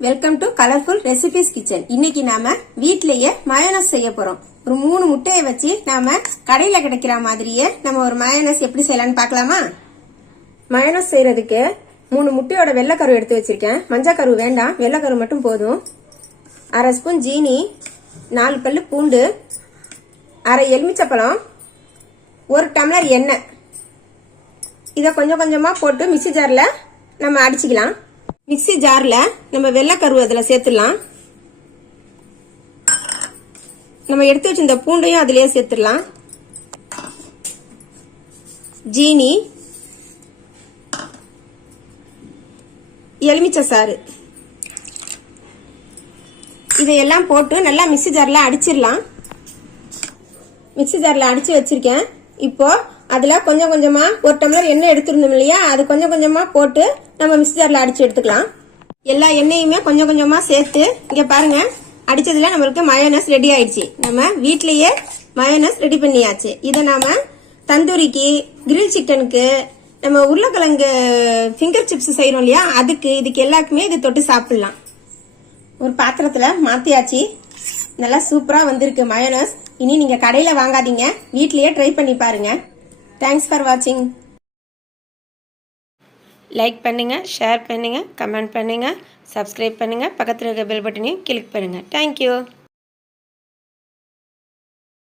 Colourful recipes kitchen இன்னைக்கு நாம வீட்லயே மயோனஸ் செய்ய போறோம். ஒரு மூணு முட்டையை வச்சு நாம கடையில கிடைக்கிற மாதிரியே நம்ம ஒரு மயோனஸ் எப்படி செய்யலாம்னு பார்க்கலாமா? மயோனஸ் செய்யறதுக்கு மூணு முட்டையோட வெள்ளைக்கரு எடுத்து வச்சிருக்கேன். மஞ்சக்கரு வேண்டாம். வெள்ளைக்கரு மட்டும் போதும். அரை ஸ்பூன் ஜீனி நாலு பல்லு பூண்டு அரை எலுமிச்சப்பழம் ஒரு டம்ளர் எண்ணெய். இதை கொஞ்சம் கொஞ்சமாக போட்டு மிக்சி ஜாரில் நம்ம அடிச்சுக்கலாம். மிக்ஸி ஜாரில் நம்ம வெள்ளைக்கருவு அதில் சேர்த்துடலாம். நம்ம எடுத்து வச்சிருந்த பூண்டையும் அதிலேயே சேர்த்துடலாம். ஜீனி. எலுமிச்சை சாறு. இதையெல்லாம் போட்டு நல்லா மிக்சி ஜாரில் அடிச்சிடலாம். மிக்ஸி ஜாரில் அடித்து வச்சுருக்கேன். இப்போது அதில் கொஞ்சம் கொஞ்சமாக ஒரு டம்ளர் எண்ணெய் எடுத்துருந்தோம் இல்லையா? அது கொஞ்சம் கொஞ்சமாக போட்டு நம்ம மிக்ஸி ஜாரில் அடித்து எடுத்துக்கலாம். எல்லா எண்ணெயுமே கொஞ்சம் கொஞ்சமாக சேர்த்து இங்கே பாருங்கள் அடித்ததில் நம்மளுக்கு மயோனஸ் ரெடி ஆயிடுச்சு. நம்ம வீட்லேயே மயோனஸ் ரெடி பண்ணியாச்சு. இதை நாம் தந்தூரிக்கு கிரில் சிக்கனுக்கு நம்ம உருளைக்கிழங்கு ஃபிங்கர் சிப்ஸ் செய்கிறோம் இல்லையா? அதுக்கு இதுக்கு எல்லாருக்குமே இது தொட்டு சாப்பிட்லாம். ஒரு பாத்திரத்தில் மாற்றியாச்சு நல்லா சூப்பராக வந்திருக்கு மயோனஸ் இனி நீங்கள் கடையில் வாங்காதீங்க. வீட்லேயே ட்ரை பண்ணி பாருங்கள் தேங்க்ஸ் ஃபார் வாட்சிங் லைக் பண்ணுங்கள் ஷேர் பண்ணுங்கள் கமெண்ட் பண்ணுங்கள் சப்ஸ்கிரைப் பண்ணுங்கள் பக்கத்தில் இருக்க பெல் பட்டனையும் கிளிக் பண்ணுங்கள் தேங்க்யூ